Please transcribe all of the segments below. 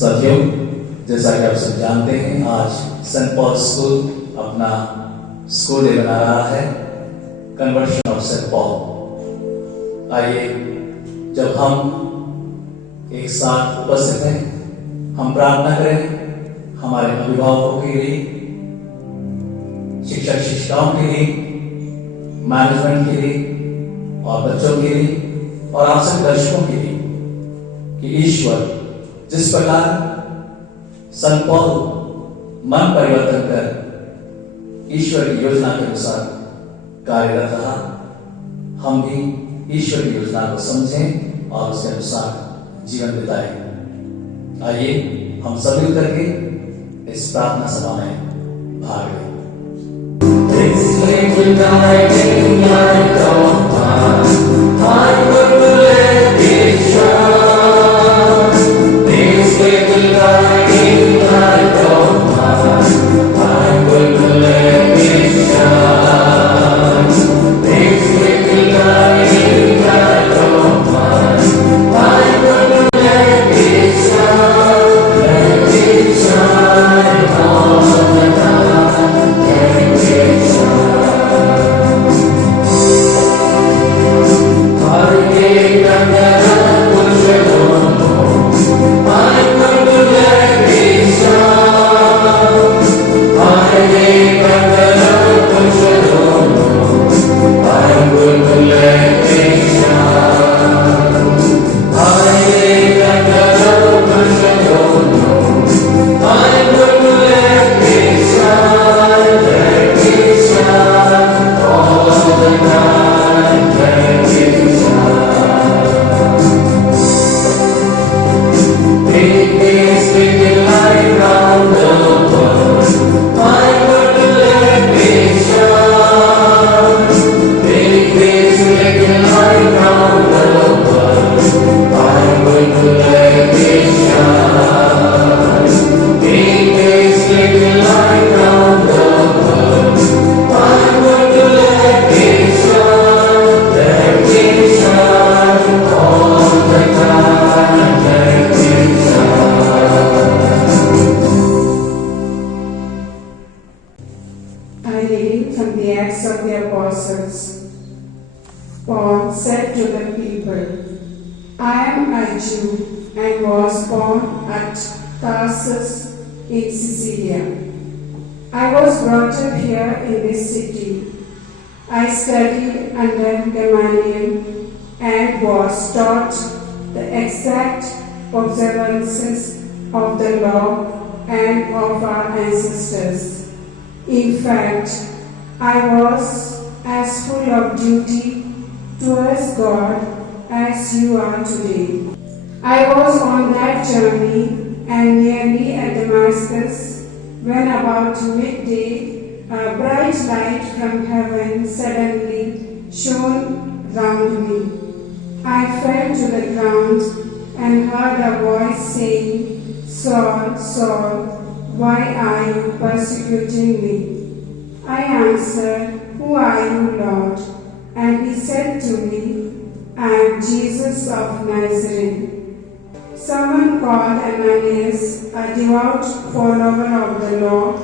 साथियों, जैसा कि आप सब जानते हैं, आज सेंट पॉल स्कूल अपना स्कूल डे मना रहा है, कन्वर्शन ऑफ सेंट पॉल। आइए, जब हम एक साथ उपस्थित हैं, हम प्रार्थना करें हमारे अभिभावकों के लिए, शिक्षक शिक्षिकाओं के लिए, मैनेजमेंट के लिए और बच्चों के लिए और आप सभी दर्शकों के लिए कि ईश्वर जिस प्रकार संत पौल मन परिवर्तन कर ईश्वर की योजना के अनुसार कार्यरत रहा, हम भी ईश्वर की योजना को समझें और उसके अनुसार जीवन बिताएं। आइए हम सब मिल करके इस प्रार्थना सभा में भाग लें। Paul said to the people, I am a Jew and was born at Tarsus in Sicilia. I was brought up here in this city. I studied under Gamaliel and was taught the exact observances of the law and of our ancestors. In fact, I was as full of duty towards God as you are today. I was on that journey and nearly at Damascus when about midday a bright light from heaven suddenly shone round me. I fell to the ground and heard a voice saying, Saul, Saul, why are you persecuting me? I answered, Who are you, Lord? And he said to me, I am Jesus of Nazareth. Someone called Ananias, a devout follower of the law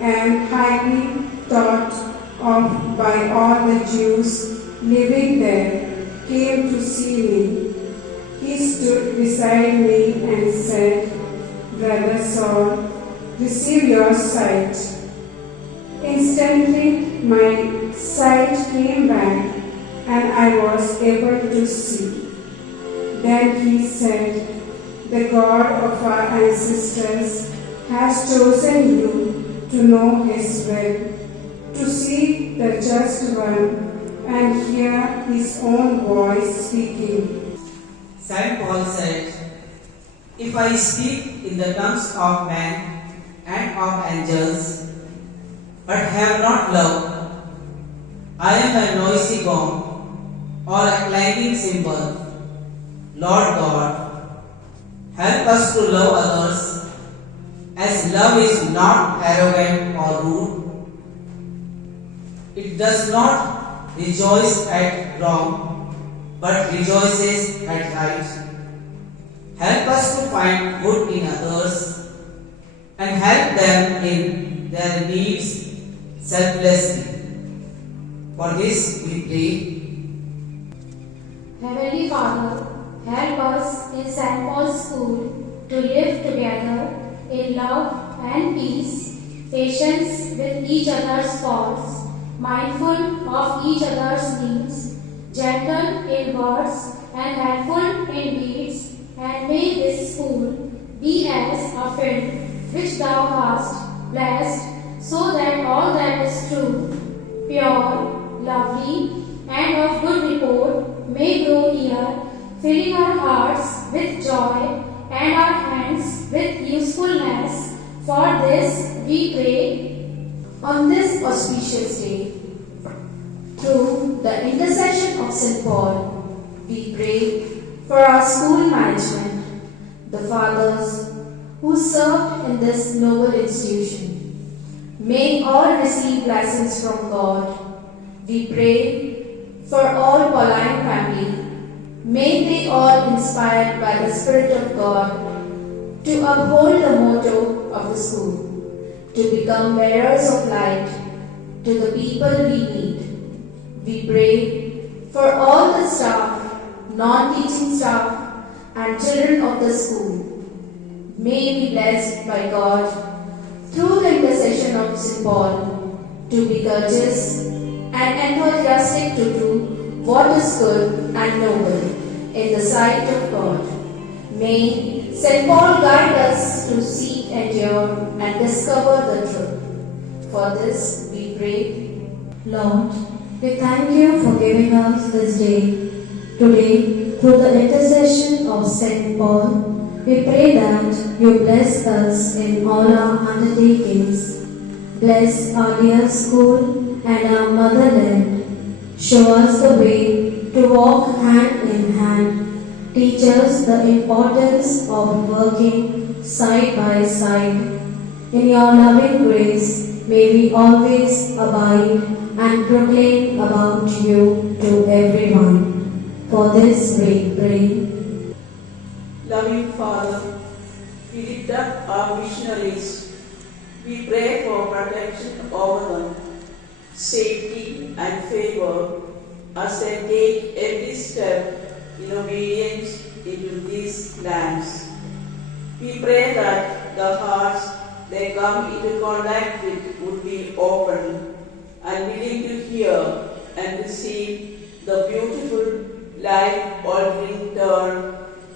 and highly thought of by all the Jews living there, came to see me. He stood beside me and said, Brother Saul, receive your sight. Instantly my sight came back and I was able to see. Then he said, The God of our ancestors has chosen you to know his will, to see the just one and hear his own voice speaking. St. Paul said, If I speak in the tongues of men and of angels, but have not love, I am a noisy gong or a clanging cymbal. Lord God, help us to love others, as love is not arrogant or rude. It does not rejoice at wrong, but rejoices at right. Help us to find good in others and help them in their needs selflessly. For this we pray. Heavenly Father, help us in St. Paul's School to live together in love and peace, patience with each other's faults, mindful of each other's needs, gentle in words and helpful in deeds, and may this school be as a field which thou hast blessed, so that all that is true, pure, lovely, and of good report may grow here, filling our hearts with joy and our hands with usefulness. For this we pray. On this auspicious day, through the intercession of St. Paul, we pray for our school management, the fathers who served in this noble institution. May all receive blessings from God. We pray for all Pauline family. May they all, inspired by the Spirit of God, to uphold the motto of the school, to become bearers of light to the people we meet. We pray for all the staff, non-teaching staff, and children of the school. May be blessed by God through the intercession of St. Paul to be courteous and enthusiastic to do what is good and noble in the sight of God. May St. Paul guide us to seek, endure, and discover the truth. For this we pray. Lord, we thank you for giving us this day. Today, through the intercession of St. Paul, we pray that you bless us in all our undertakings. Bless our dear school and our motherland. Show us the way to walk hand in hand. Teach us the importance of working side by side. In your loving grace, may we always abide and proclaim about you to everyone. For this we pray. Loving Father, we lift up our missionaries. We pray for protection over them, safety and favor as they take every step in obedience into these lands. We pray that the hearts they come into contact with would be open and willing to hear and receive the beautiful, life-altering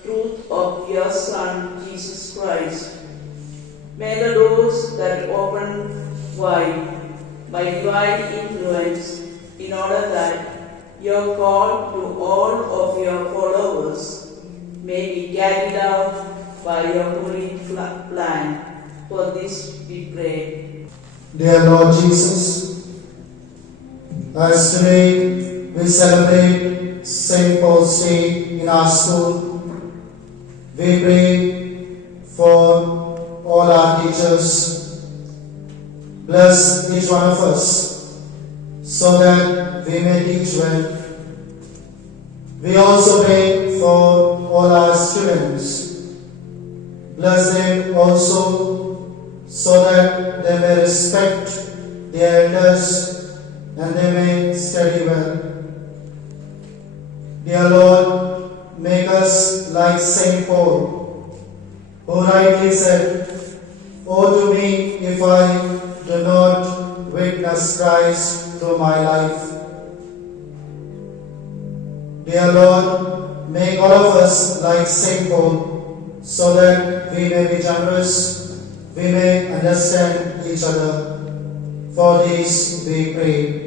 truth of your Son, Jesus Christ. May the doors that open wide by divine influence, in order that your call to all of your followers may be carried out by your holy plan. For this we pray. Dear Lord Jesus, as today we celebrate St. Paul's Day in our school, we pray for all our teachers. Bless each one of us so that we may teach well. We also pray for all our students. Bless them also so that they may respect the elders and they may study well. Dear Lord, make us like St. Paul, who rightly said, "Woe to me if I do not witness Christ through my life." Dear Lord, make all of us like St. Paul, so that we may be generous, we may understand each other. For this we pray.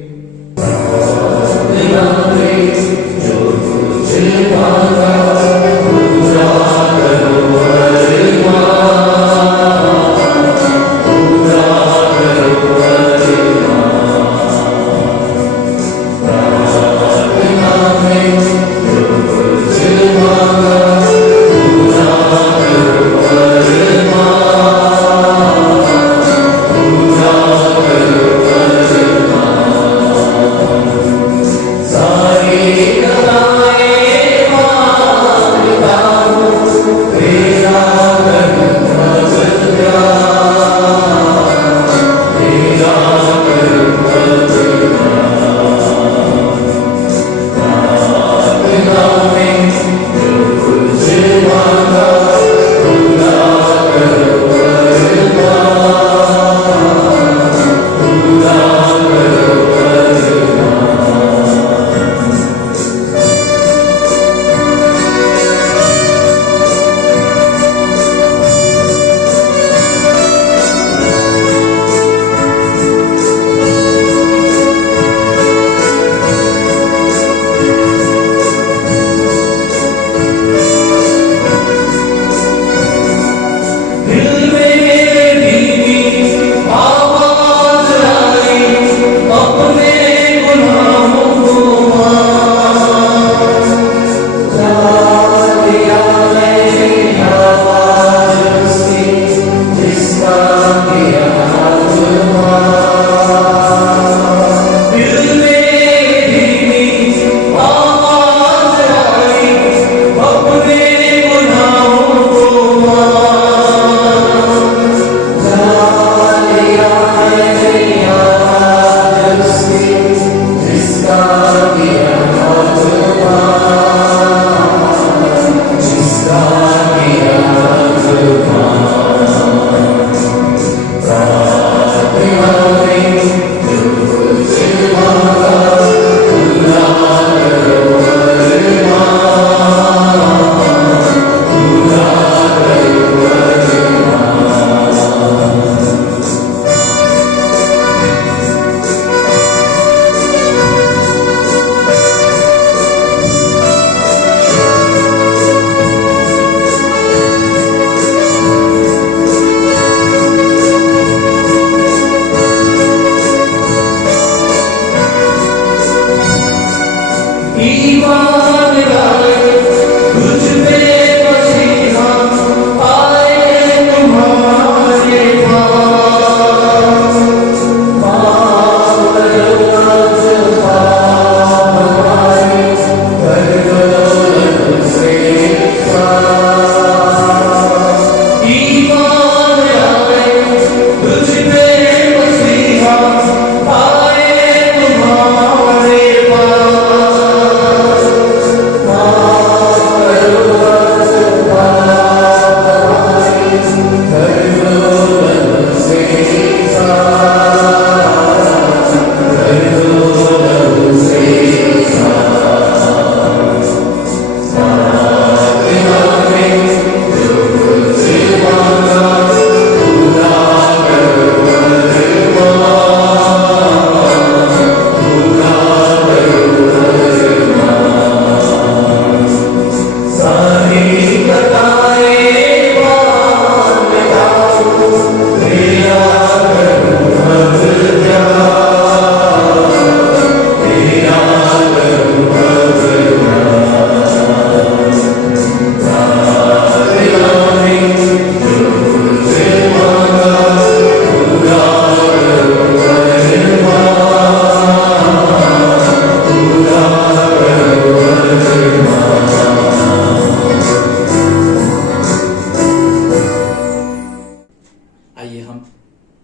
Sorry.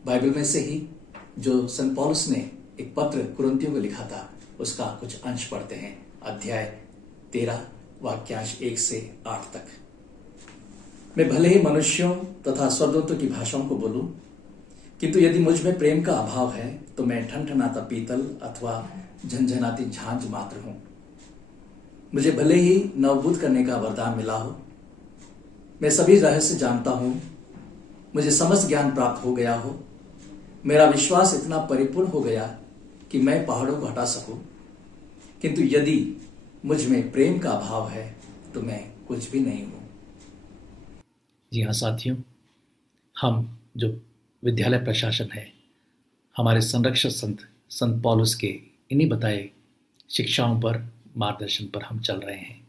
Bible में से ही जो संत पौलुस ने एक पत्र कुरिन्थियों को लिखा था उसका कुछ अंश पढ़ते हैं। अध्याय 13 वाक्यांश 1 से 8 तक। मैं भले ही मनुष्यों तथा स्वर्गदूतों की भाषाओं को बोलूं, किंतु यदि मुझ में प्रेम का अभाव है तो मैं ठनठनाता पीतल अथवा झनझनाती झांझ मात्र हूं। मुझे भले ही नवबुद्ध करने का वरदान मिला हो, मैं सभी रहस्य जानता हूं, मुझे समस्त ज्ञान प्राप्त हो गया हो, मेरा विश्वास इतना परिपूर्ण हो गया कि मैं पहाड़ों को हटा सकूं, किंतु यदि मुझ में प्रेम का अभाव है तो मैं कुछ भी नहीं हूं। जी हाँ साथियों, हम जो विद्यालय प्रशासन है, हमारे संरक्षक संत पौलुस के इन्हीं बताए शिक्षाओं पर, मार्गदर्शन पर हम चल रहे हैं।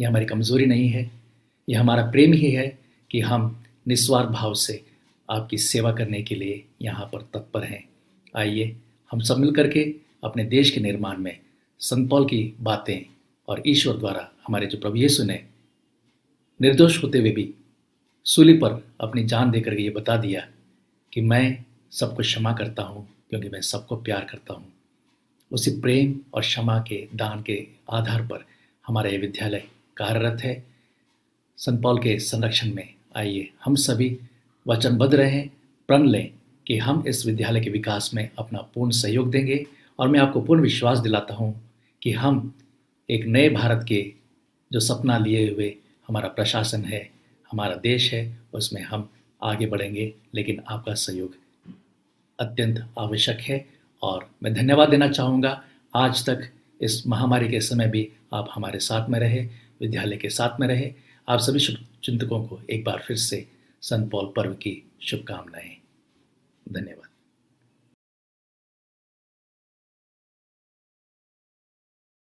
यह हमारी कमज़ोरी नहीं है, यह हमारा प्रेम ही है कि हम निस्वार्थ भाव से आपकी सेवा करने के लिए यहाँ पर तत्पर हैं। आइए हम सब मिल करके अपने देश के निर्माण में संत पौल की बातें और ईश्वर द्वारा हमारे जो प्रभु यीशु ने निर्दोष होते हुए भी सूली पर अपनी जान देकर के ये बता दिया कि मैं सबको क्षमा करता हूँ क्योंकि मैं सबको प्यार करता हूँ। उसी प्रेम और क्षमा के दान के आधार पर हमारा ये विद्यालय कार्यरत है। संत पौल के संरक्षण में आइए हम सभी वचनबद्ध रहें, प्रण लें कि हम इस विद्यालय के विकास में अपना पूर्ण सहयोग देंगे। और मैं आपको पूर्ण विश्वास दिलाता हूँ कि हम एक नए भारत के जो सपना लिए हुए हमारा प्रशासन है, हमारा देश है, उसमें हम आगे बढ़ेंगे। लेकिन आपका सहयोग अत्यंत आवश्यक है और मैं धन्यवाद देना चाहूँगा। आज तक इस महामारी के समय भी आप हमारे साथ में रहे, विद्यालय के साथ में रहे। आप सभी शुभचिंतकों को एक बार फिर से संत पौल पर्व की शुभकामनाएं। धन्यवाद।